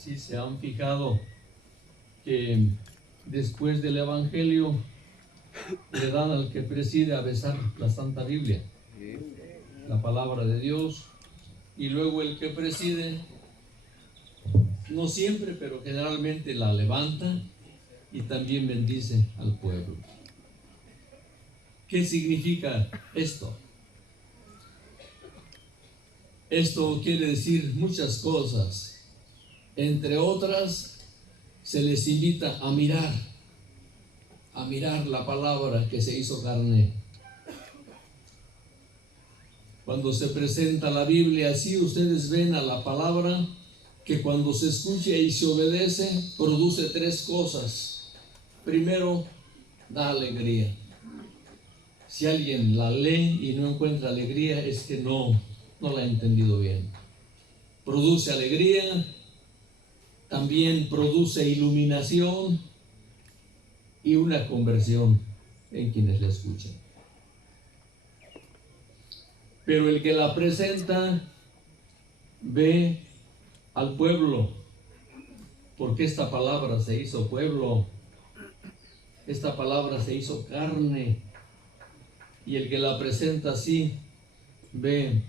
Si se han fijado que después del Evangelio le dan al que preside a besar la Santa Biblia, la palabra de Dios, y luego el que preside, no siempre, pero generalmente la levanta y también bendice al pueblo. ¿Qué significa esto? Esto quiere decir muchas cosas. Entre otras, se les invita a mirar la palabra que se hizo carne. Cuando se presenta la Biblia así, ustedes ven a la palabra que cuando se escucha y se obedece, produce tres cosas. Primero, da alegría. Si alguien la lee y no encuentra alegría, es que no la ha entendido bien. Produce alegría, también produce iluminación y una conversión en quienes la escuchan. Pero el que la presenta ve al pueblo, porque esta palabra se hizo pueblo, esta palabra se hizo carne, y el que la presenta así ve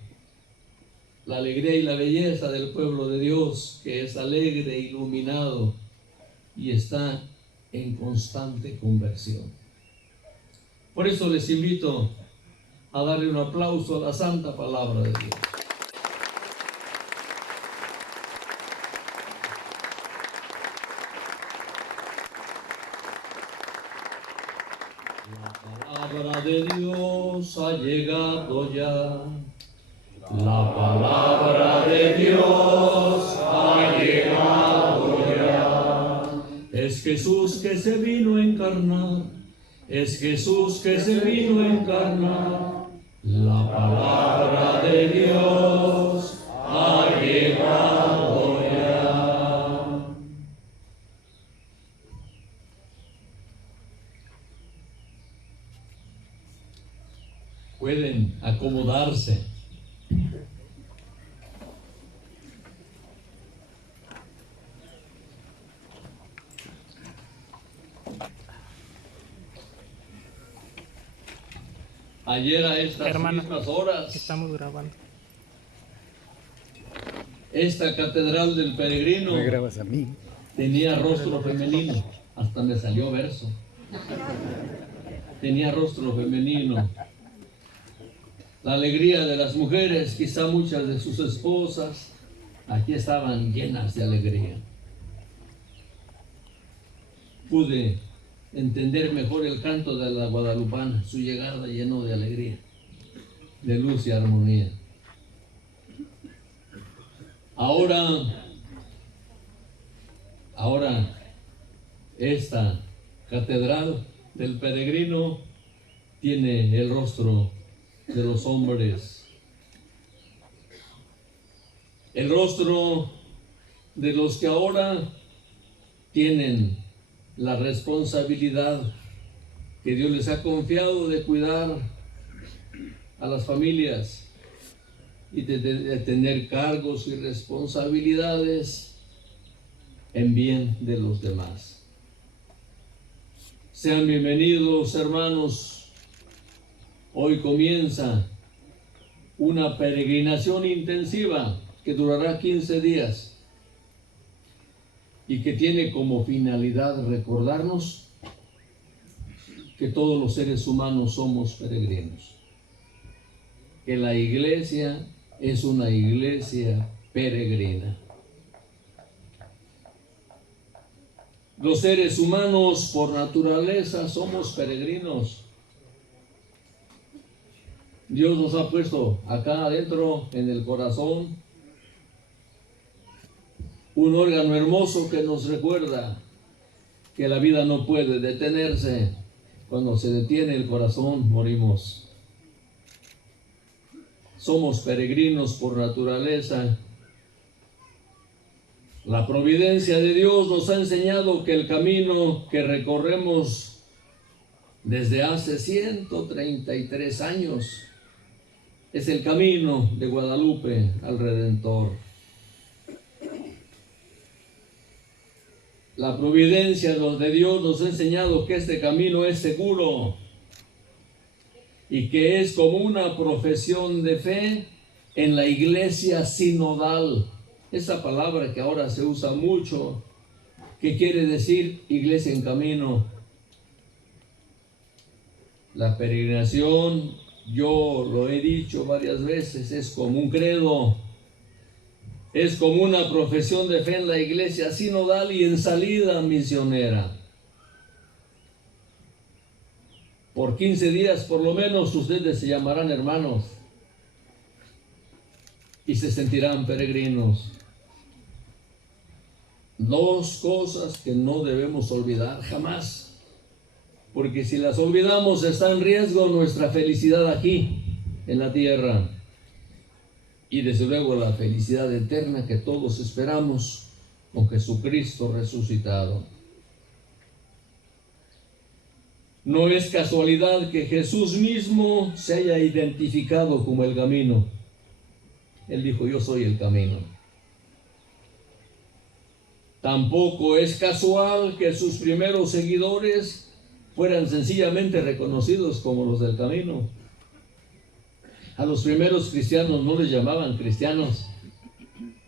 la alegría y la belleza del pueblo de Dios, que es alegre, iluminado y está en constante conversión. Por eso les invito a darle un aplauso a la santa palabra de Dios. La palabra de Dios ha llegado ya. La palabra de Dios ha llegado ya. Es Jesús que se vino a encarnar. Es Jesús que se vino a encarnar. La palabra de Dios ha llegado ya. Pueden acomodarse. Ayer a estas mismas horas, estamos grabando. Esta catedral del Peregrino ¿Me grabas a mí? tenía rostro femenino, hasta me salió verso. Tenía rostro femenino. La alegría de las mujeres, quizá muchas de sus esposas, aquí estaban llenas de alegría. Pude entender mejor el canto de la guadalupana, su llegada lleno de alegría, de luz y armonía. Ahora esta catedral del Peregrino tiene el rostro de los hombres, el rostro de los que ahora tienen la responsabilidad que Dios les ha confiado de cuidar a las familias y de tener cargos y responsabilidades en bien de los demás. Sean bienvenidos, hermanos. Hoy comienza una peregrinación intensiva que durará 15 días. Y que tiene como finalidad recordarnos que todos los seres humanos somos peregrinos. Que la iglesia es una iglesia peregrina. Los seres humanos por naturaleza somos peregrinos. Dios nos ha puesto acá adentro en el corazón un órgano hermoso que nos recuerda que la vida no puede detenerse. Cuando se detiene el corazón, morimos. Somos peregrinos por naturaleza. La providencia de Dios nos ha enseñado que el camino que recorremos desde hace 133 años es el camino de Guadalupe al Redentor. La providencia de Dios nos ha enseñado que este camino es seguro y que es como una profesión de fe en la iglesia sinodal. Esa palabra que ahora se usa mucho, que quiere decir iglesia en camino. La peregrinación, yo lo he dicho varias veces, es como un credo, es como una profesión de fe en la iglesia sinodal y en salida misionera. Por 15 días por lo menos ustedes se llamarán hermanos y se sentirán peregrinos. Dos cosas que no debemos olvidar jamás, porque si las olvidamos está en riesgo nuestra felicidad aquí en la tierra y desde luego la felicidad eterna que todos esperamos con Jesucristo resucitado. No es casualidad que Jesús mismo se haya identificado como el camino. Él dijo: yo soy el camino. Tampoco es casual que sus primeros seguidores fueran sencillamente reconocidos como los del camino. A los primeros cristianos no les llamaban cristianos,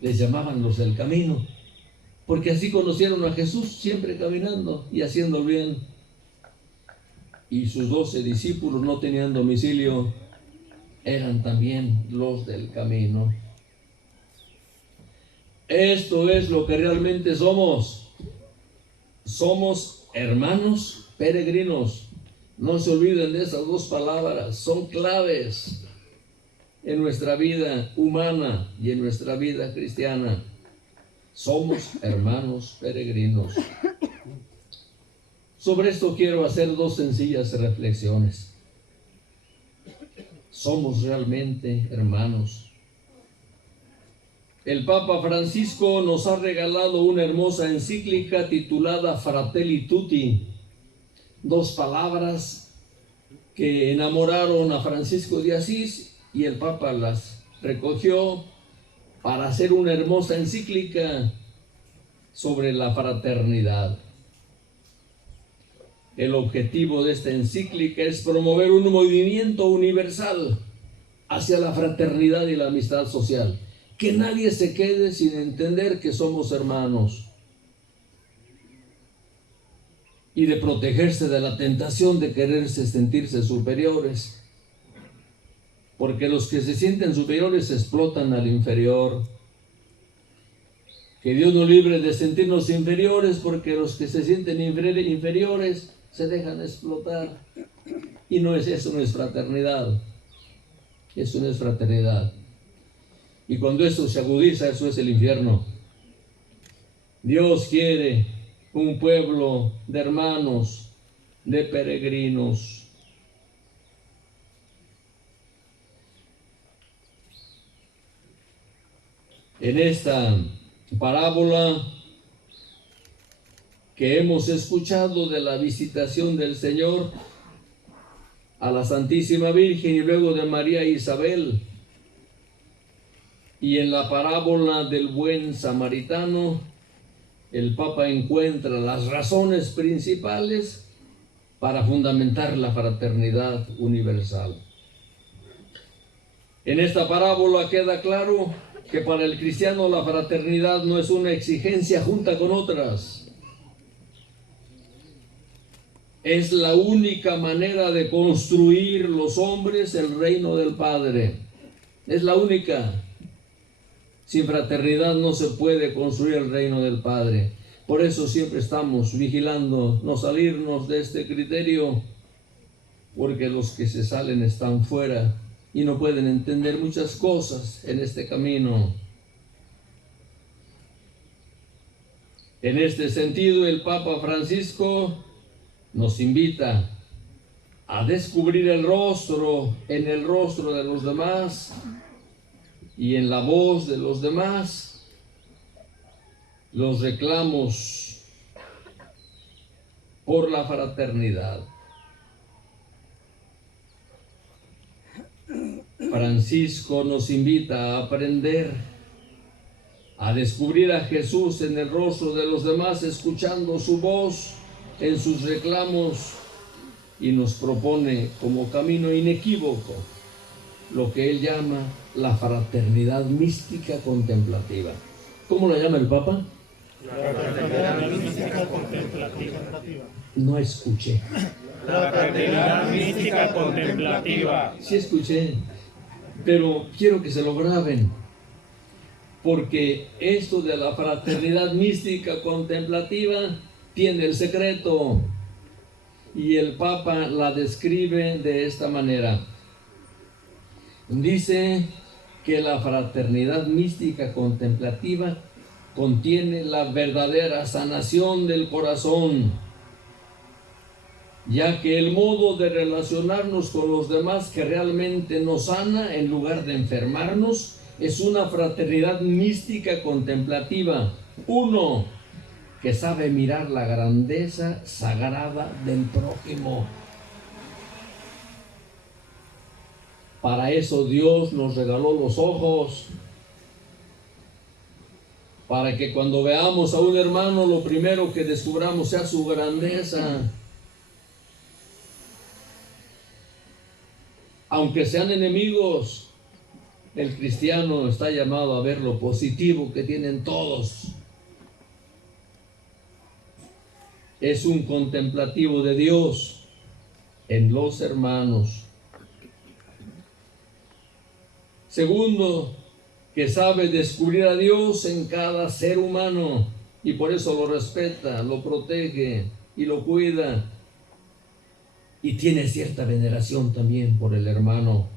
les llamaban los del camino, porque así conocieron a Jesús, siempre caminando y haciendo el bien. Y sus 12 discípulos no tenían domicilio, eran también los del camino. Esto es lo que realmente somos. Somos hermanos peregrinos. No se olviden de esas dos palabras, son claves en nuestra vida humana y en nuestra vida cristiana. Somos hermanos peregrinos. Sobre esto quiero hacer dos sencillas reflexiones. Somos realmente hermanos. El Papa Francisco nos ha regalado una hermosa encíclica titulada Fratelli Tutti. Dos palabras que enamoraron a Francisco de Asís y el Papa las recogió para hacer una hermosa encíclica sobre la fraternidad. El objetivo de esta encíclica es promover un movimiento universal hacia la fraternidad y la amistad social. Que nadie se quede sin entender que somos hermanos. Y de protegerse de la tentación de quererse sentirse superiores. Porque los que se sienten superiores explotan al inferior. Que Dios nos libre de sentirnos inferiores, porque los que se sienten inferiores se dejan explotar. Y eso no es fraternidad. Eso no es fraternidad. Y cuando eso se agudiza, eso es el infierno. Dios quiere un pueblo de hermanos, de peregrinos. En esta parábola que hemos escuchado de la visitación del Señor a la Santísima Virgen y luego de María e Isabel, y en la parábola del buen samaritano, el Papa encuentra las razones principales para fundamentar la fraternidad universal. En esta parábola queda claro que para el cristiano la fraternidad no es una exigencia junta con otras. Es la única manera de construir los hombres el reino del Padre. Es la única. Sin fraternidad no se puede construir el reino del Padre. Por eso siempre estamos vigilando no salirnos de este criterio, porque los que se salen están fuera y no pueden entender muchas cosas en este camino. En este sentido, el Papa Francisco nos invita a descubrir el rostro en el rostro de los demás y en la voz de los demás los reclamos por la fraternidad. Francisco nos invita a aprender a descubrir a Jesús en el rostro de los demás, escuchando su voz en sus reclamos, y nos propone como camino inequívoco lo que él llama la fraternidad mística contemplativa. ¿Cómo la llama el Papa? La fraternidad mística contemplativa. No escuché. La fraternidad mística contemplativa. Sí escuché, pero quiero que se lo graben, porque esto de la fraternidad mística contemplativa tiene el secreto, y el Papa la describe de esta manera. Dice que la fraternidad mística contemplativa contiene la verdadera sanación del corazón, ya que el modo de relacionarnos con los demás que realmente nos sana en lugar de enfermarnos es una fraternidad mística contemplativa. Uno que sabe mirar la grandeza sagrada del prójimo. Para eso Dios nos regaló los ojos, para que cuando veamos a un hermano lo primero que descubramos sea su grandeza. Aunque sean enemigos, el cristiano está llamado a ver lo positivo que tienen todos. Es un contemplativo de Dios en los hermanos. Segundo, que sabe descubrir a Dios en cada ser humano y por eso lo respeta, lo protege y lo cuida. Y tiene cierta veneración también por el hermano.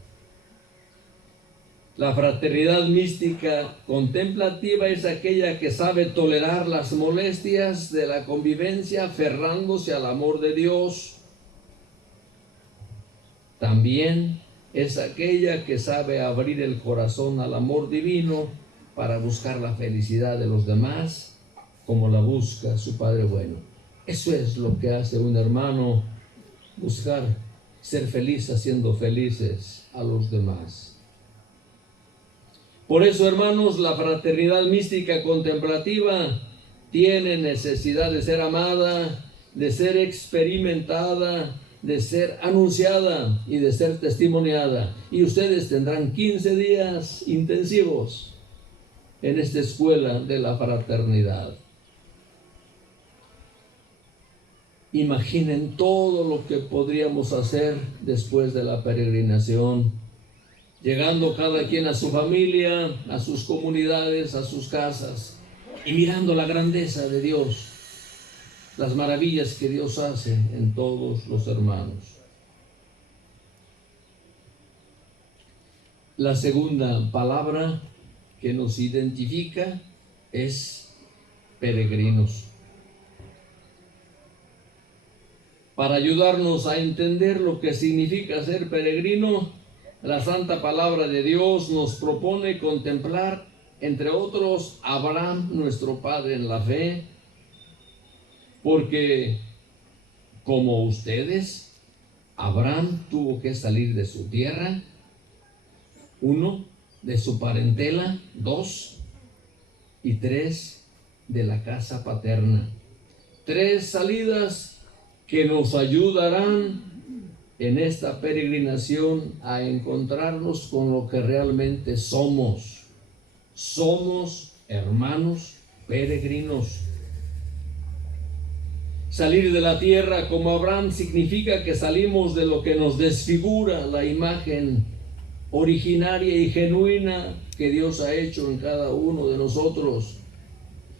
La fraternidad mística contemplativa es aquella que sabe tolerar las molestias de la convivencia aferrándose al amor de Dios. También es aquella que sabe abrir el corazón al amor divino para buscar la felicidad de los demás como la busca su Padre bueno. Eso es lo que hace un hermano, buscar ser feliz haciendo felices a los demás. Por eso, hermanos, la fraternidad mística contemplativa tiene necesidad de ser amada, de ser experimentada, de ser anunciada y de ser testimoniada. Y ustedes tendrán 15 días intensivos en esta escuela de la fraternidad. Imaginen todo lo que podríamos hacer después de la peregrinación, llegando cada quien a su familia, a sus comunidades, a sus casas, y mirando la grandeza de Dios, las maravillas que Dios hace en todos los hermanos. La segunda palabra que nos identifica es peregrinos. Para ayudarnos a entender lo que significa ser peregrino, la santa palabra de Dios nos propone contemplar, entre otros, a Abraham, nuestro padre en la fe, porque, como ustedes, Abraham tuvo que salir de su tierra, 1, de su parentela, 2, y 3, de la casa paterna. 3 salidas que nos ayudarán en esta peregrinación a encontrarnos con lo que realmente somos. Somos hermanos peregrinos. Salir de la tierra como Abraham significa que salimos de lo que nos desfigura la imagen originaria y genuina que Dios ha hecho en cada uno de nosotros.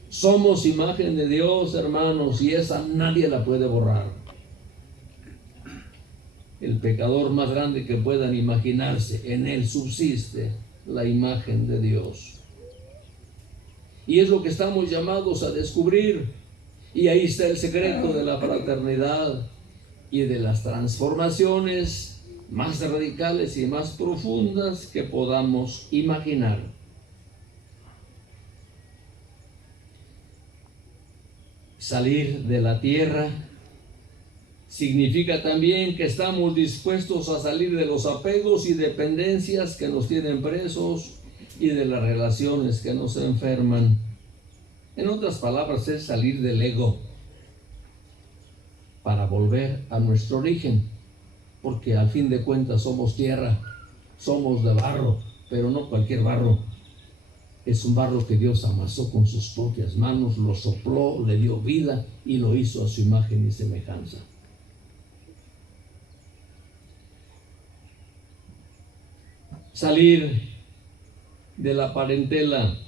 Somos imagen de Dios, hermanos, y esa nadie la puede borrar. El pecador más grande que puedan imaginarse, en él subsiste la imagen de Dios. Y es lo que estamos llamados a descubrir. Y ahí está el secreto de la fraternidad y de las transformaciones más radicales y más profundas que podamos imaginar. Salir de la tierra significa también que estamos dispuestos a salir de los apegos y dependencias que nos tienen presos y de las relaciones que nos enferman. En otras palabras, es salir del ego para volver a nuestro origen, porque al fin de cuentas somos tierra, somos de barro, pero no cualquier barro. Es un barro que Dios amasó con sus propias manos, lo sopló, le dio vida y lo hizo a su imagen y semejanza. Salir de la parentela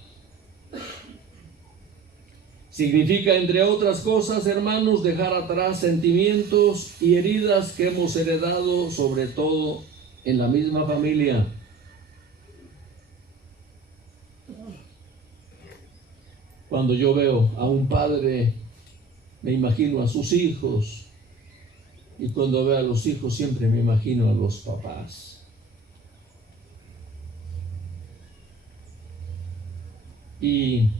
significa, entre otras cosas, hermanos, dejar atrás sentimientos y heridas que hemos heredado, sobre todo en la misma familia. Cuando yo veo a un padre, me imagino a sus hijos, y cuando veo a los hijos siempre me imagino a los papás. Y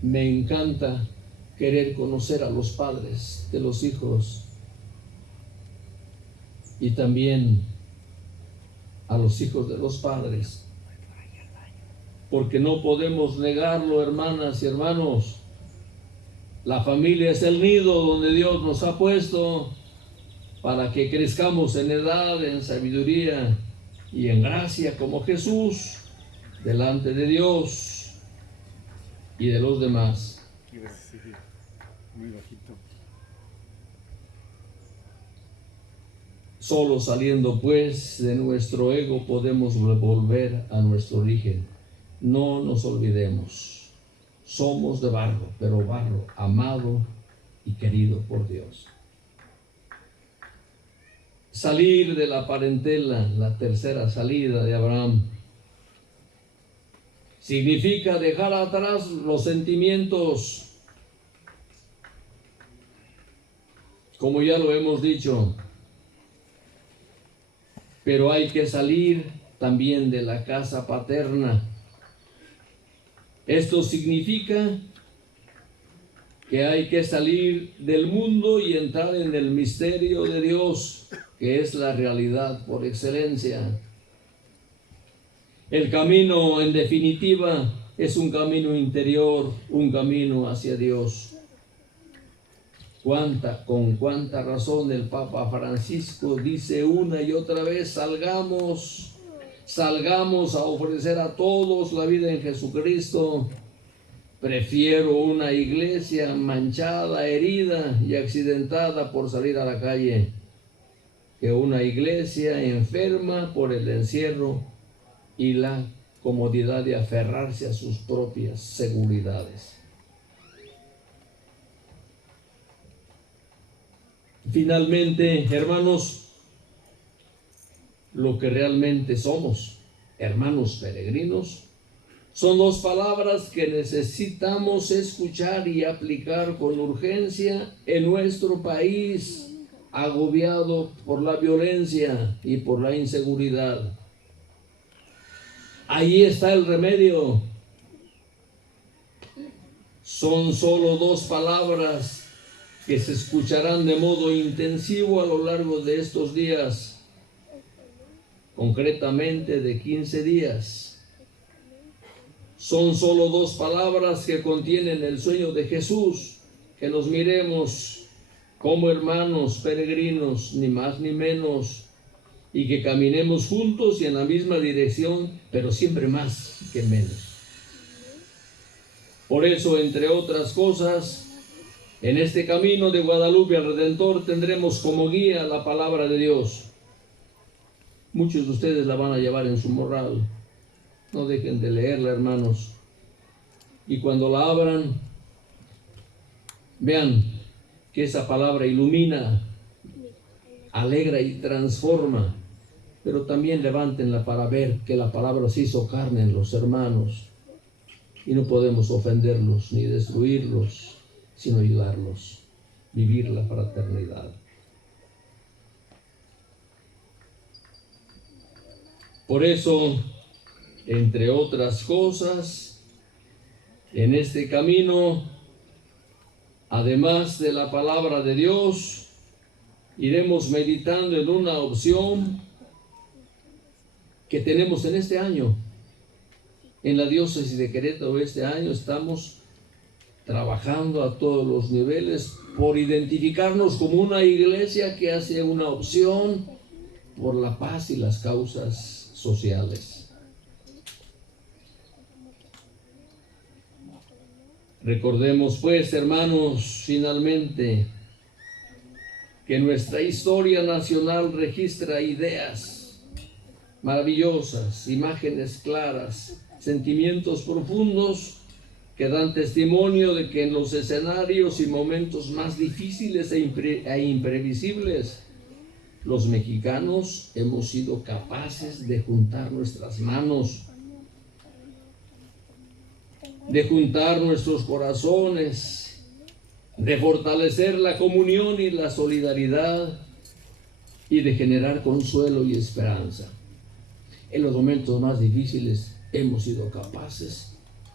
me encanta querer conocer a los padres de los hijos y también a los hijos de los padres, porque no podemos negarlo, hermanas y hermanos. La familia es el nido donde Dios nos ha puesto para que crezcamos en edad, en sabiduría y en gracia como Jesús delante de Dios y de los demás. Solo saliendo pues de nuestro ego podemos volver a nuestro origen. No nos olvidemos, somos de barro, pero barro amado y querido por Dios. Salir de la parentela, la tercera salida de Abraham, significa dejar atrás los sentimientos, como ya lo hemos dicho, pero hay que salir también de la casa paterna. Esto significa que hay que salir del mundo y entrar en el misterio de Dios, que es la realidad por excelencia. El camino, en definitiva, es un camino interior, un camino hacia Dios. Con cuánta razón el Papa Francisco dice una y otra vez: salgamos a ofrecer a todos la vida en Jesucristo. Prefiero una iglesia manchada, herida y accidentada por salir a la calle, que una iglesia enferma por el encierro y la comodidad de aferrarse a sus propias seguridades. Finalmente, hermanos, lo que realmente somos, hermanos peregrinos, son dos palabras que necesitamos escuchar y aplicar con urgencia en nuestro país, agobiado por la violencia y por la inseguridad. Ahí está el remedio. Son solo dos palabras que se escucharán de modo intensivo a lo largo de estos días, concretamente de 15 días. Son solo dos palabras que contienen el sueño de Jesús: que nos miremos como hermanos peregrinos, ni más ni menos, y que caminemos juntos y en la misma dirección, pero siempre más que menos. Por eso, entre otras cosas, en este camino de Guadalupe al Redentor tendremos como guía la palabra de Dios. Muchos de ustedes la van a llevar en su morral. No dejen de leerla, hermanos. Y cuando la abran, vean que esa palabra ilumina, alegra y transforma. Pero también levántenla para ver que la palabra se hizo carne en los hermanos. Y no podemos ofenderlos ni destruirlos, sino ayudarlos, vivir la fraternidad. Por eso, entre otras cosas, en este camino, además de la palabra de Dios, iremos meditando en una opción que tenemos en este año. En la diócesis de Querétaro este año estamos trabajando a todos los niveles por identificarnos como una iglesia que hace una opción por la paz y las causas sociales. Recordemos pues, hermanos, finalmente, que nuestra historia nacional registra ideas maravillosas, imágenes claras, sentimientos profundos que dan testimonio de que en los escenarios y momentos más difíciles e imprevisibles, los mexicanos hemos sido capaces de juntar nuestras manos, de juntar nuestros corazones, de fortalecer la comunión y la solidaridad y de generar consuelo y esperanza. En los momentos más difíciles hemos sido capaces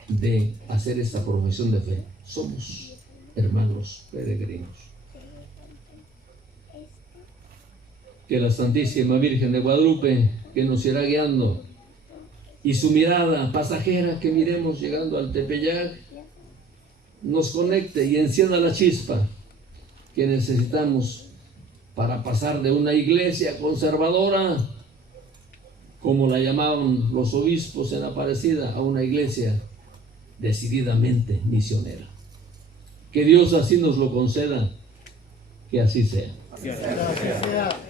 de hacer esta profesión de fe. Somos hermanos peregrinos. Que la Santísima Virgen de Guadalupe, que nos irá guiando, y su mirada pasajera que miremos llegando al Tepeyac, nos conecte y encienda la chispa que necesitamos para pasar de una iglesia conservadora, como la llamaban los obispos en Aparecida, a una iglesia decididamente misionera. Que Dios así nos lo conceda, que así sea. Gracias.